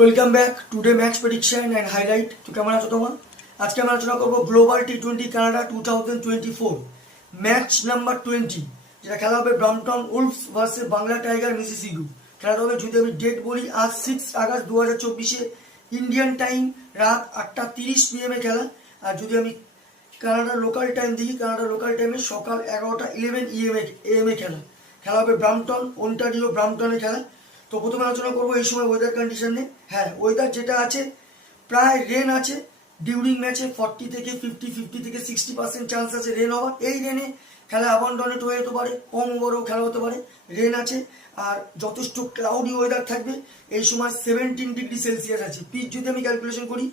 Welcome back today match prediction and highlight. তো কেমন আছো তোমার? আজকে আমরা আলোচনা করবো global T20 Canada 2024 match number 20, যেটা খেলা হবে Brampton wolves versus Bangla tiger Mississippi. খেলাটা হবে, যদি আমি ডেট বলি, আজ 6 আগস্ট 2024 ইন্ডিয়ান টাইম রাত 8:30 PM খেলা। আর যদি আমি কানাডার লোকাল টাইম দেখি, কানাডার লোকাল টাইমে সকাল 11:11 AM খেলা। খেলা হবে ব্রাম্পটন, ওন্টারিও ব্রাম্পটনে খেলা। তো প্রথমে আলোচনা করবো এই সময় ওয়েদার কন্ডিশন নিয়ে। হ্যাঁ, ওয়েদার যেটা আছে, প্রায় রেন আছে ডিউরিং ম্যাচে 40 থেকে 50 থেকে 60% চান্স আছে রেন হওয়ার। এই রেনে খেলা অ্যাবান্ডনেট হয়ে যেতে পারে, কম ওভারও খেলা হতে পারে, রেন আছে। আর যথেষ্ট ক্লাউডি ওয়েদার থাকবে। এই সময় 17 ডিগ্রি সেলসিয়াস আছে। পিচ যদি আমি ক্যালকুলেশন করি,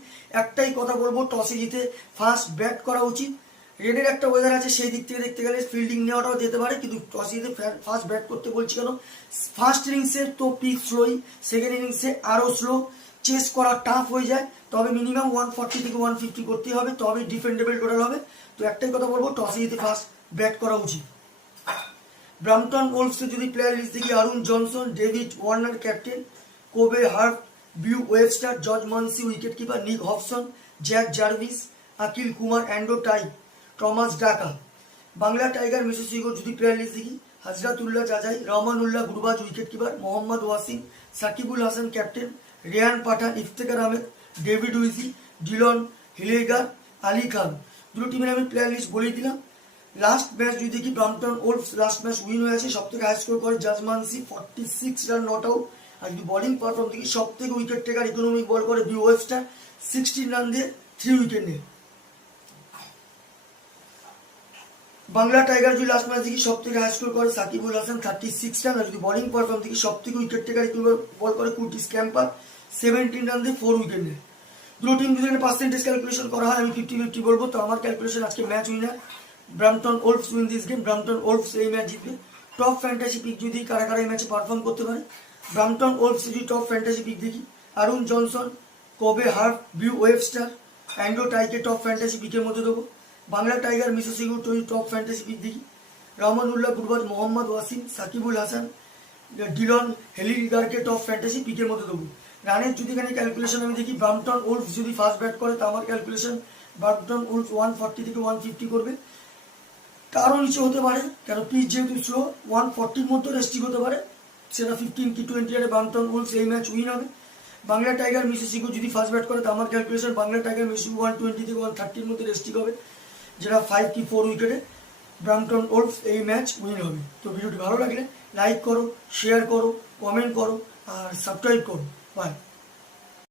একটাই কথা বলবো, টসে জিতে ফার্স্ট ব্যাট করা উচিত। রেডের একটা ওয়েদার আছে, সেই দিক থেকে দেখতে গেলে ফিল্ডিং নেওয়াটাও যেতে পারে, কিন্তু টস জিতে ফার্স্ট ব্যাট করতে বলছি কেন, ফার্স্ট ইনিংসে তো পিচ স্লোই, সেকেন্ড ইনিংসে আরও স্লো, চেস করা টাফ হয়ে যায়। তবে মিনিমাম 140 থেকে 150 করতে হবে, তবে ডিফেন্ডেবল টোটাল হবে। তো একটাই কথা বলবো, টসে জিতে ফার্স্ট ব্যাট করা উচিত। ব্রাম্পটন ওলফসে যদি প্লেয়ার লিস্ট দেখি, Arun Johnson, David Warner captain, Kobe Harv, Beau Webster, George Munsey wicket keeper, Nick Hobson, Jack Jarvis, Akil Kumar, Andrew Tye, Thomas Draca. Bangla tiger Mississippi যদি প্লেয়ার লিস্ট দেখি, Hazratullah Zazai, Rahmanullah Gurbaz wicket keeper, Mohammad Wasim, Shakibul Hasan captain, Rayan Pathan, Iftikhar Ahmed, David Wiese, Dillon Heliger, Ali Khan. দুটো টিমের আমি player list বলেই দিলাম। Last match যদি দেখি, Brampton ওলফস last match win হয়ে আছে, সব থেকে হাই স্কোর করে জাজমানসি 46 রান নট আউট। আর যদি বোলিং পারফর্ম দেখি, সব থেকে উইকেট টেকার ইকোনমিক বল করে বিউ ওয়েবস্টার, 16 রান দিয়ে 3 উইকেট নেয়। বাংলা টাইগার যদি লাস্ট ম্যাচ দেখি, সব থেকে হাই স্কোর করে সাকিবুল হাসান 36 রান। আর যদি বোলিং পারফর্ম দেখি, সব থেকে উইকেট টেকার বল করে কুর্টিস ক্যাম্পার, 17 রান দিয়ে 4 উইকেট নেয়। দুটো টিম যদি পার্সেন্টেজ ক্যালকুলেশন করা হয়, আমি 50-50 বলবো। তো আমার ক্যালকুলেশন আজকে match winner Brampton Wolves win this game. Brampton Wolves এই ম্যাচ জিতবে। টপ ফ্যান্টাসি পিক যদি কারা কারা এই ম্যাচে পারফর্ম করতে পারে, ব্রাম্পটন ওলফস যদি টপ ফ্যান্টাসি পিক দেখি, Arun Johnson, Kobe Harv, Beau Webster, Andrew টাইকে টপ ফ্যান্টাসি পিকের মধ্যে দেবো। বাংলা টাইগার মিসিসিপি যদি টপ ফ্যান্টাসি পিক দেখি, রহমানুল্লাহ গুরবাজ, মোহাম্মদ ওয়াসিম, সাকিবুল হাসান, ডিলন হেলিগারকে টপ ফ্যান্টাসি পিকের মধ্যে দেবো। রানের যদি এখানে ক্যালকুলেশন আমি দেখি, ব্রাম্পটন ওলফস যদি ফার্স্ট ব্যাট করে, তো আমার ক্যালকুলেশন ব্রাম্পটন ওলফস 140 থেকে 150 করবে। তারও নিচে হতে পারে, কেন পিচ যেহেতু স্লো, 140-র মধ্যে রেস্টিক হতে পারে, সেটা 15 কি 20 রানে ব্রাম্পটন ওলফস এই ম্যাচ উইন হবে। বাংলা টাইগার মিসিসিপি যদি ফার্স্ট ব্যাট করে, তো আমার ক্যালকুলেশন বাংলা টাইগার মিসিসিপি 120 থেকে 130-র মধ্যে রেস্টিক হবে, যেটা 5 কি 4 উইকেটে ব্রাম্পটন ওলফস এই ম্যাচ উইন হবে। তো ভিডিওটি ভালো লাগলে লাইক করো, শেয়ার করো, কমেন্ট করো আর সাবস্ক্রাইব করো। বাই।